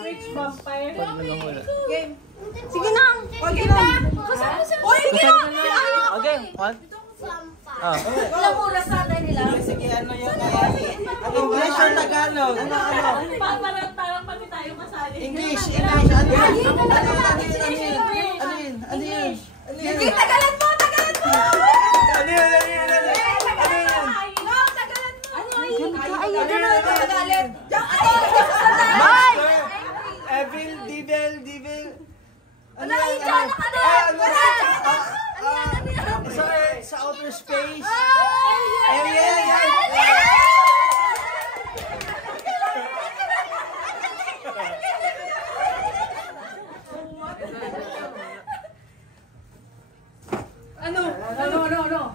Rich vampire. Game. Sige na. Okay na. Okay, one. Walang oras na tayo nila. Sige, ano yung English or Tagalog? Parang pati tayo masali. English. Ano yun? Hindi, tagalan mo! Tagalan mo! Ano yun? No, tagalan mo! Ayun na lang tagalan. Bye! Evil, devil. Wala yun dyan! Wala! Sa Earth, sa outer space. Alien! No.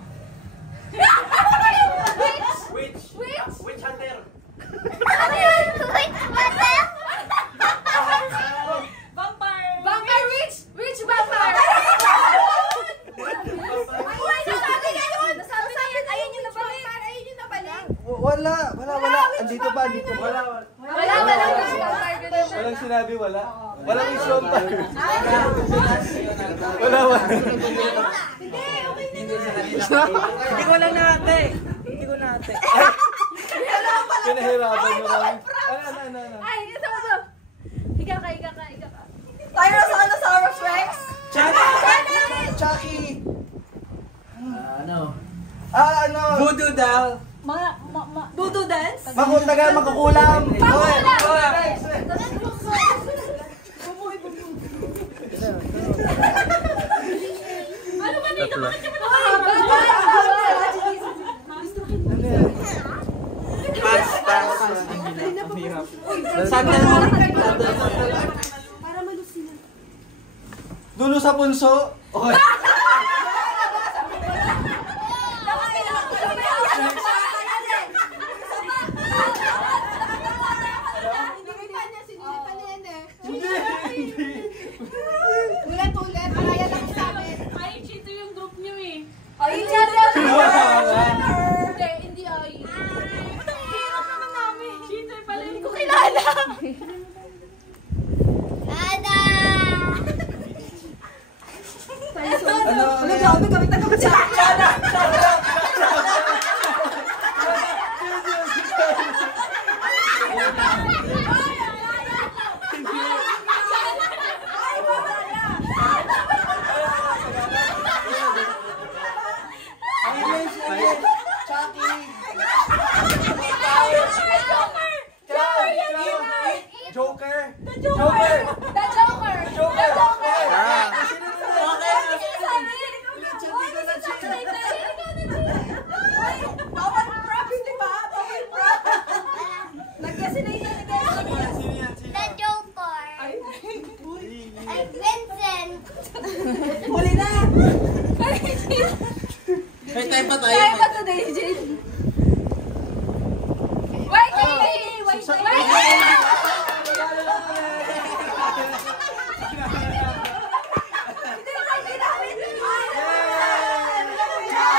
Witch hunter. Vampire. Vampire witch! Witch vampire! Ayun yung nabalik. Wala. Andito ba? Wala. Walang sinabi, wala. Walang witch vampire. Wala. Hindi ko lang nate. Pinahirapan mo kami. Ano? Ay, ito. Higa ka. Tayo na sa Carnosaurus Rex? Chucky. Ano? Voodoo doll. Voodoo dance? Makukulam. Ano ba dito? Bakit ka Dulo sa punso. Okay. Ulit. Kaya lang sa amin. Ay, chito yung group niyo eh. Ayun dyan. Hindi ay. Ang hirap naman namin. Chito pala hindi ko Kilala. Ano grabe kami taga-Chana. Joker. Huli na! May time pa tayo. Kaya pa today, Jane.